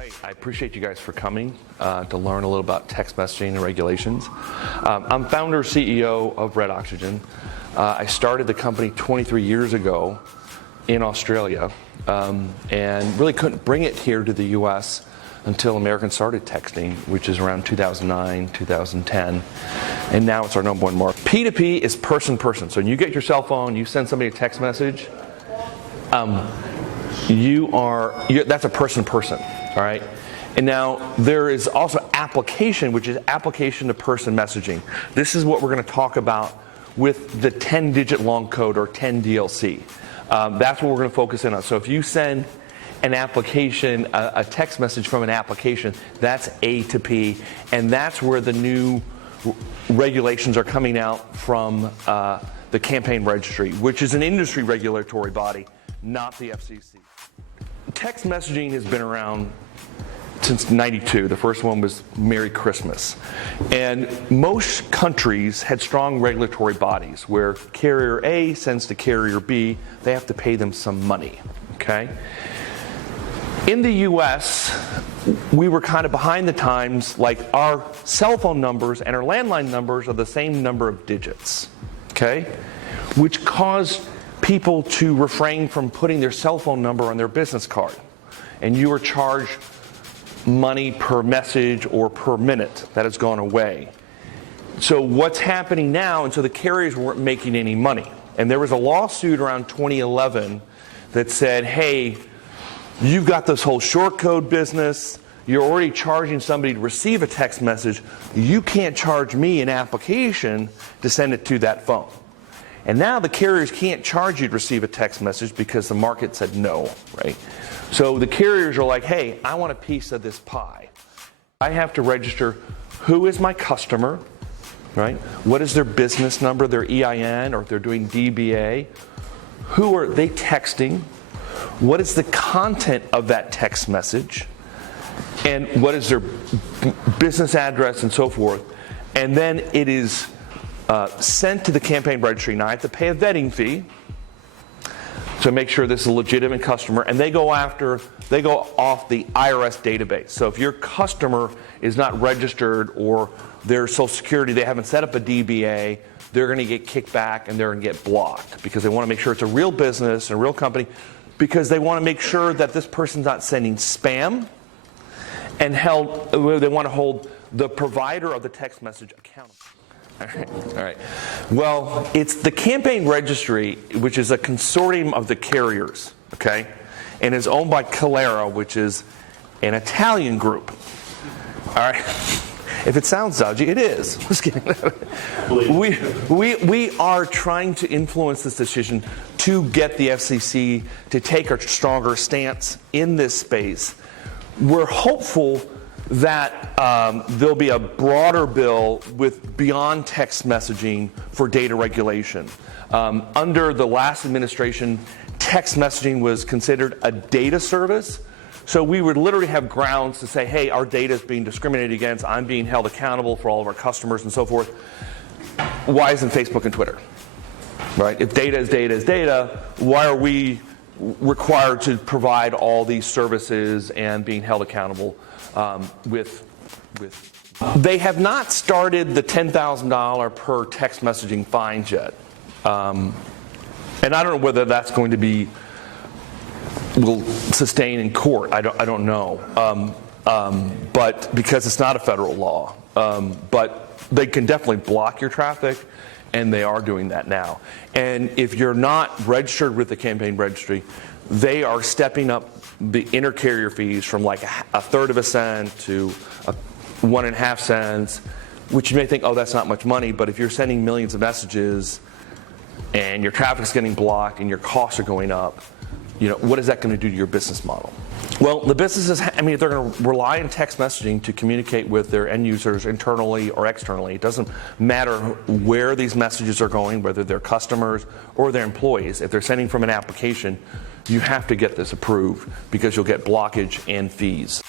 Hey, I appreciate you guys for coming to learn a little about text messaging and regulations. I'm founder CEO of Red Oxygen. I started the company 23 years ago in Australia and really couldn't bring it here to the US until Americans started texting, which is around 2009, 2010, and now it's our number one market. P2P is person-person. So when you get your cell phone, you send somebody a text message, that's a person-person, all right? And now there is also application, which is application to person messaging. This is what we're going to talk about with the 10-digit long code, or 10 DLC. That's what we're going to focus in on. So if you send an application, a text message from an application, that's A2P, and that's where the new regulations are coming out from the Campaign Registry, which is an industry regulatory body, not the FCC. Text messaging has been around since '92. The first one was Merry Christmas. And most countries had strong regulatory bodies where carrier A sends to carrier B, they have to pay them some money, okay? In the US, we were kind of behind the times, like our cell phone numbers and our landline numbers are the same number of digits, okay? Which caused people to refrain from putting their cell phone number on their business card. And you were charged money per message or per minute. That has gone away. So what's happening now, and so the carriers weren't making any money. And there was a lawsuit around 2011 that said, hey, you've got this whole short code business, you're already charging somebody to receive a text message, you can't charge me an application to send it to that phone. And now the carriers can't charge you to receive a text message because the market said no, right? So the carriers are like, hey, I want a piece of this pie. I have to register who is my customer, right? What is their business number, their EIN, or if they're doing DBA? Who are they texting? What is the content of that text message? And what is their business address and so forth? And then it is sent to the Campaign Registry. Now I have to pay a vetting fee to make sure this is a legitimate customer, and they go off the IRS database. So if your customer is not registered or their Social Security, they haven't set up a DBA, they're going to get kicked back and they're going to get blocked because they want to make sure it's a real business and a real company, because they want to make sure that this person's not sending spam, and they want to hold the provider of the text message accountable. All right. Well, it's the Campaign Registry, which is a consortium of the carriers, okay, and is owned by Calera, which is an Italian group. All right. If it sounds dodgy, it is. Just kidding. We are trying to influence this decision to get the FCC to take a stronger stance in this space. We're hopeful that there'll be a broader bill with beyond text messaging for data regulation. Under the last administration, text messaging was considered a data service. So we would literally have grounds to say, hey, our data is being discriminated against, I'm being held accountable for all of our customers and so forth. Why isn't Facebook and Twitter? Right? If data is data is data, why are we required to provide all these services and being held accountable They have not started the $10,000 per text messaging fines yet. And I don't know whether that's going to will sustain in court. I don't know. But because it's not a federal law. But they can definitely block your traffic, and they are doing that now. And if you're not registered with the Campaign Registry, they are stepping up the inter-carrier fees from like a third of a cent to 1.5 cents, which you may think, oh, that's not much money. But if you're sending millions of messages and your traffic's getting blocked and your costs are going up, what is that going to do to your business model? Well, the businesses, if they're going to rely on text messaging to communicate with their end users internally or externally, it doesn't matter where these messages are going, whether they're customers or their employees. If they're sending from an application, you have to get this approved because you'll get blockage and fees.